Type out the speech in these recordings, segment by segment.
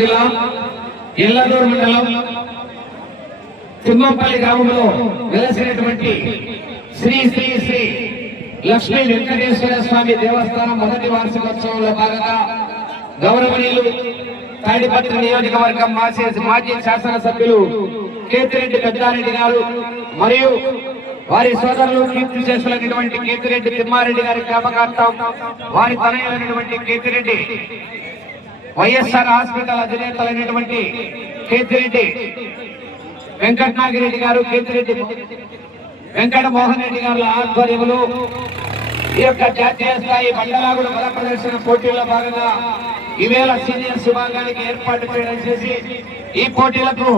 జిల్లా ఎల్లదూరు మండలం తిమ్మంపల్లి గ్రామంలో వెలసినటువంటి శ్రీ శ్రీ శ్రీ లక్ష్మీ వెంకటేశ్వర స్వామి దేవస్థానం మొదటి వార్షికోత్సవంలో భాగంగా గౌరవనీయులు తాడిపత్రి నియోజకవర్గం మాజీ శాసనసభ్యులు కేతిరెడ్డి పెద్దారెడ్డి గారు మరియు వారి సోదరులు కీర్తి చేసుకున్నటువంటి కేతిరెడ్డి తిమ్మారెడ్డి గారి జ్ఞాపకార్థం వారి తనయులైనటువంటి కేతిరెడ్డి వైఎస్ఆర్ హాస్పిటల్ అధినేతలైనటువంటి కేతిరెడ్డి వెంకటనాగిరెడ్డి గారు కేతిరెడ్డి వెంకట మోహన్ రెడ్డి గారి ఆధ్వర్యంలో ఈ యొక్క జాతీయ స్థాయి బండలాగుడు బల ప్రదర్శన పోటీల్లో భాగంగా ఈవేళ సీనియర్స్ విభాగానికి ఏర్పాటు చేయడం చేసి ఈ పోటీలకు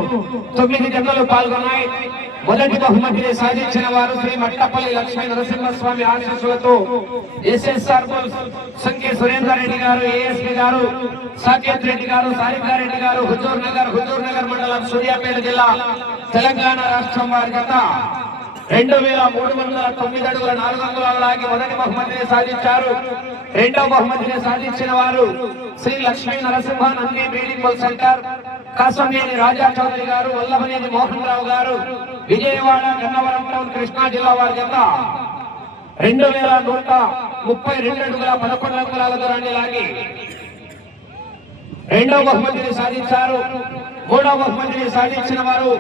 9 జతలు పాల్గొన్నాయి. మొదటి బహుమతిని సాధించిన వారు శ్రీ మట్టపల్లి లక్ష్మీ నరసింహస్వామి ఆశీస్సులతో ఎస్ఎస్ఆర్ సంఖ్య సురేందర్ రెడ్డి గారు, ఏఎస్పీ గారు, సాకేత్ రెడ్డి గారు, సారికారెడ్డి గారు, హుజూర్ నగర్ మండలం సూర్యాపేట జిల్లా తెలంగాణ రాష్ట్రం వారి జత 2309 అడుగుల 4 అంగుళాల లాగి మొదటి బహుమతిని సాధించారు. రెండవ బహుమతిని సాధించిన వారు Shri Lakshmi Narasimha Nandi breeding bull centre Kasanneni Raja Chowdary garu, Vallabhaneni Mohan Rao గారు, విజయవాడ గన్నవరం టౌన్ కృష్ణా జిల్లా వారి జత 2132 అడుగుల 11 అంగుళాల దూరాన్ని లాగి రెండవ బహుమతిని సాధించారు. మూడవ బహుమతిని సాధించిన వారు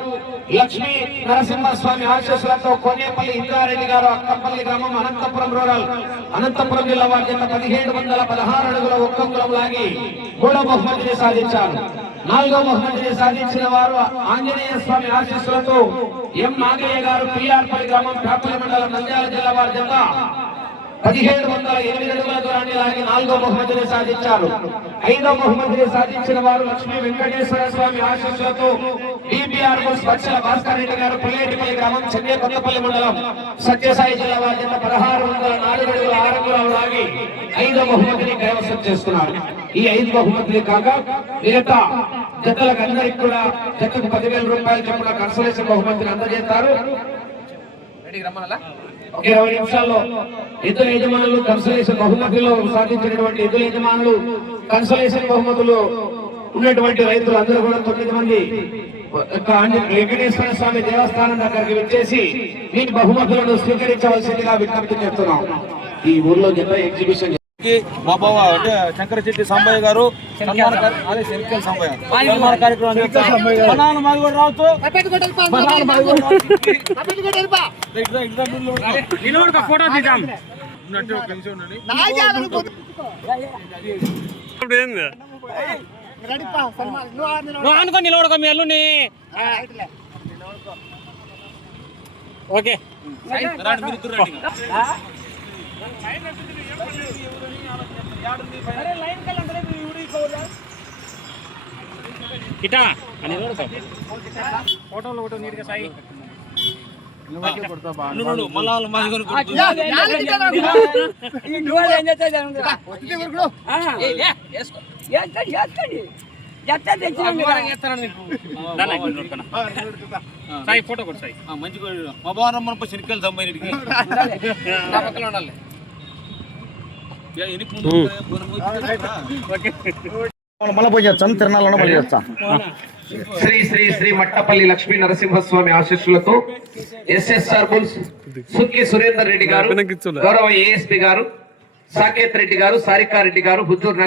లక్ష్మీ నరసింహస్వామి ఆశీస్సులతో కోనేపల్లి ఇంద్రారెడ్డి గారు, అక్కపల్లి గ్రామం, అనంతపురం రూరల్, అనంతపురం జిల్లా వారి జత 1716 అడుగుల 1 అంగుళం లాగి మూడవ బహుమతిని సాధించారు. నాలుగవ బహుమతిని సాధించిన వారు ఆంజనేయ స్వామి ఆశీస్సులతో ఎం నాగయ్య గారు, పిఆర్పల్లి గ్రామం, పేపల్లి మండలం, నంద్యాల జిల్లా వారి జత 1708 అడుగుల దూరాన్ని లాగి 4వ బహుమతిని సాధించారు. 5వ బహుమతిని సాధించిన వారు లక్ష్మీ వెంకటేశ్వర స్వామి ఆశీస్సులతో డిపిఆర్ స్వచ్ఛల భాస్కర్ రెడ్డి గారు, పుల్లేటిపల్లి గ్రామం, చెన్నై కొత్తపల్లి మండలం, సత్యసాయి జిల్లా వారి జత 1604 అడుగుల 6 అంగుళాలు లాగి 5వ బహుమతిని కైవసం చేస్తున్నారు. ఈ 5 బహుమతులు కాక మిగతా జతలకు అందరికి కూడా జతకు 10,000 రూపాయలు చొప్పున కన్సలేషన్ బహుమతిని అందజేస్తారు. 20 నిమిషాల్లో ఎద్దుల యజమానులు కన్సలేషన్ బహుమతుల్లో సాధించినటువంటి ఎద్దుల యజమానులు కన్సలేషన్ బహుమతులు ఉన్నటువంటి రైతులు అందరూ కూడా 9 మంది వెంకటేశ్వర స్వామి దేవస్థానం దగ్గరికి వచ్చేసి వీటి బహుమతులను స్వీకరించవలసిందిగా విజ్ఞప్తి చేస్తున్నాం. ఈ ఊర్లో జత ఎగ్జిబిషన్ మా బావ అంటే శంకరచెట్టి సాంబయ్య గారు కార్యక్రమం ఫోటో తీద్దాం. అనుకో నిలబడక మీ అల్లుని. ఓకే ఇటా ఫోటోలు ఒకటి నీట్గా సాయి సాయి ఫోటో కొట్టు సాయి మంచిగా మా బావ రమ్మని శనిక్కలు సంబంధించి పక్కన ఉండాలి. శ్రీ శ్రీ శ్రీ మట్టపల్లి లక్ష్మీ నరసింహస్వామి ఆశీస్సులతో ఎస్ఎస్ఆర్ బుల్స్ సుక్కి సురేందర్ రెడ్డి గారు, గౌరవ ఏఎస్పీ గారు, సాకేత్ రెడ్డి గారు, సారికారెడ్డి గారు, హుజూర్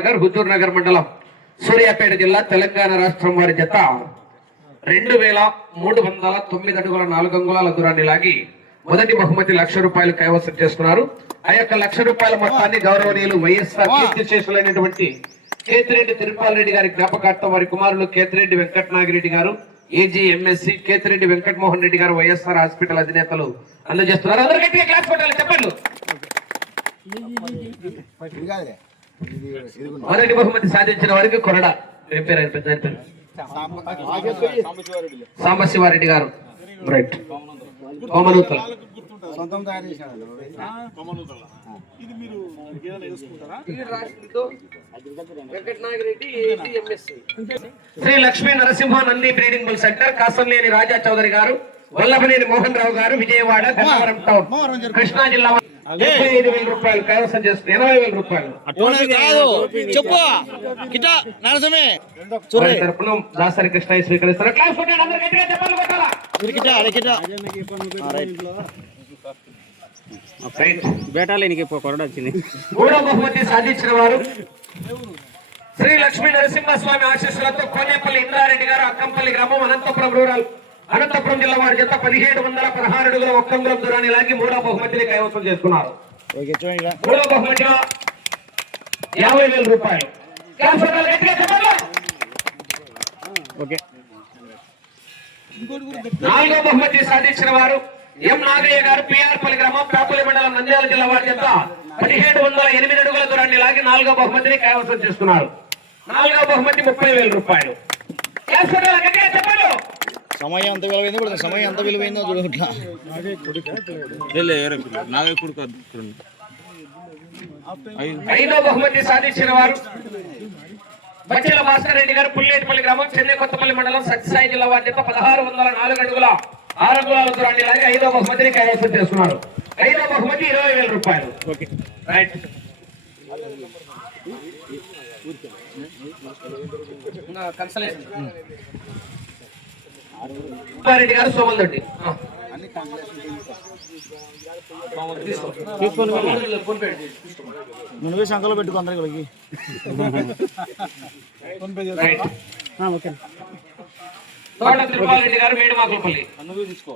నగర్ మండలం, సూర్యాపేట జిల్లా తెలంగాణ రాష్ట్రం వారి జత 2309 అడుగుల 4 అంగుళాల దూరాన్ని లాగి మొదటి బహుమతి ₹1,00,000 కైవసం చేసుకున్నారు. ఆ యొక్క ₹1,00,000 మొత్తాన్ని గౌరవనీయులు వైఎస్ఆర్ కీర్తిశేషులైనటువంటి కేతిరెడ్డి తిరుపాల్ రెడ్డి గారి జ్ఞాపకార్థం వారి కుమారులు కేతిరెడ్డి వెంకటనాగిరెడ్డి గారు, ఏజీ ఎంఎస్సి, కేతిరెడ్డి వెంకటమోహన్ రెడ్డి గారు, వైఎస్ఆర్ హాస్పిటల్ అధినేతలు అందజేస్తున్నారు. అందరూ గట్టిగా క్లాస్ కొట్టాలి, చెప్పండి. మొదటి బహుమతి సాధించిన వారికి కొరడ Pedda Sambasivareddy garu, right, Komanuthala Shri Lakshmi Narasimha Nandi breeding bull centre Kasanneni Raja Chowdary garu, Vallabhaneni Mohan Rao గారు, విజయవాడ గన్నవరం టౌన్ కృష్ణా జిల్లా 75,000 రూపాయలు కైవసం చేస్తుంది. 80,000 రూపాయలు చెప్పు గిటా నరసమే వారి తరపున దాసరి కృష్ణయ్య స్వీకరిస్తారు. క్లాస్ కొట్టండి, అందరూ గట్టిగా చెప్పాలి కొట్టాలా. రైట్. బేటాలేనికి కొరడా వచ్చింది. మూడో బహుమతి సాధించిన వారు శ్రీ లక్ష్మీ నరసింహస్వామి ఆశీస్సులతో కోనేపల్లి ఇంద్రారెడ్డి గారు, అక్కంపల్లి గ్రామం, అనంతపురం రూరల్, అనంతపురం జిల్లా వారి చేత 1716 అడుగుల 1 అంగుళం దూరాన్ని లాగి మూడో బహుమతిని కైవసం చేసుకున్నారు. మూడో బహుమతిగా 50,000 రూపాయలు. క్లాస్ కొట్టాలి, గట్టిగా చెప్పాలి. నాలుగో బహుమతి సాధించిన వారు ఎం నాగయ్య గారు, పిఆర్పల్లి గ్రామం, పేపల్లి మండలం, నంద్యాల జిల్లా వారి చేత 1708 అడుగుల దూరాన్ని లాగి 4వ బహుమతిని కైవసం చేసుకున్నారు. 4వ బహుమతి 30,000 రూపాయలు. క్లాస్ కొట్టాలి, గట్టిగా చెప్పాలి. సమయం అంత విలువైందో కూడా సమయం అంత విలువైందో చూడట్లా. ఐదో బహుమతి సాధించిన వారు బచ్చెల భాస్కర్ రెడ్డి గారు, పుల్లేటిపల్లి గ్రామం, చెన్నై కొత్తపల్లి మండలం, సత్యసాయి జిల్లా వారి చేత 1604 అడుగుల 6 అంగుళాల దూరాన్ని లాగి 5వ బహుమతిని కైవసం చేసుకున్నారు. 5వ బహుమతి 20,000 రూపాయలు. రైట్. రెడ్డి గారు, సోమల్దొడ్డి. నువ్వే సంకలో పెట్టుకో అందరికి. తోట తిరుపాలరెడ్డి గారు, మేడిమాకులపల్లి. నువ్వే తీసుకో.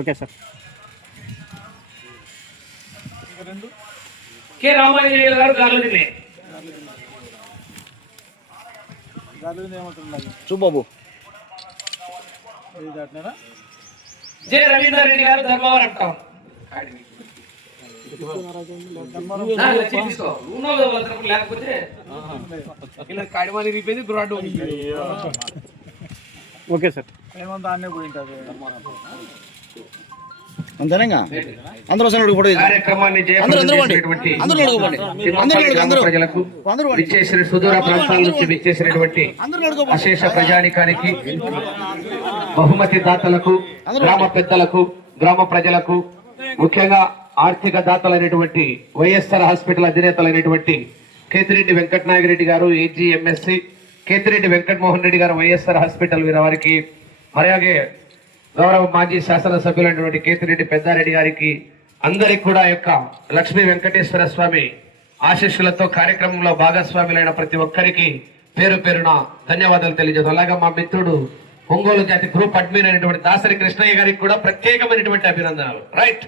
Okay sir. కె రామాంజనేయులు గారు, గార్లదిన్నే. చూబాబు. జె రవీందర్ రెడ్డి గారు, ధర్మవరం టౌన్. లేకపోతే కాడిమాని రీపేది దురాడు. Okay sir. అంతేనా అందరూ కార్యక్రమాన్ని ప్రజలకు విచ్చేసిన సుదూర ప్రాంతాల నుంచి విచ్చేసినటువంటి అశేష ప్రజానికానికి, బహుమతి దాతలకు, గ్రామ పెద్దలకు, గ్రామ ప్రజలకు, ముఖ్యంగా ఆర్థిక దాతలైనటువంటి వైఎస్ఆర్ హాస్పిటల్ అధినేతలైనటువంటి కేతిరెడ్డి వెంకటనాయకరెడ్డి గారు, ఏజీఎంఎస్సి, కేతిరెడ్డి వెంకటమోహన్ రెడ్డి గారు, వైఎస్ఆర్ హాస్పిటల్ వారికి, అలాగే గౌరవ మాజీ శాసనసభ్యులైనటువంటి కేతిరెడ్డి పెద్దారెడ్డి గారికి, అందరికి కూడా యొక్క లక్ష్మీ వెంకటేశ్వర స్వామి ఆశీస్సులతో కార్యక్రమంలో భాగస్వాములైన ప్రతి ఒక్కరికి పేరు పేరున ధన్యవాదాలు తెలియజేద్దాం. అలాగే మా మిత్రుడు ఒంగోలు జాతి గ్రూప్ అడ్మిన్ అయినటువంటి దాసరి కృష్ణయ్య గారికి కూడా ప్రత్యేకమైనటువంటి అభినందనలు. రైట్.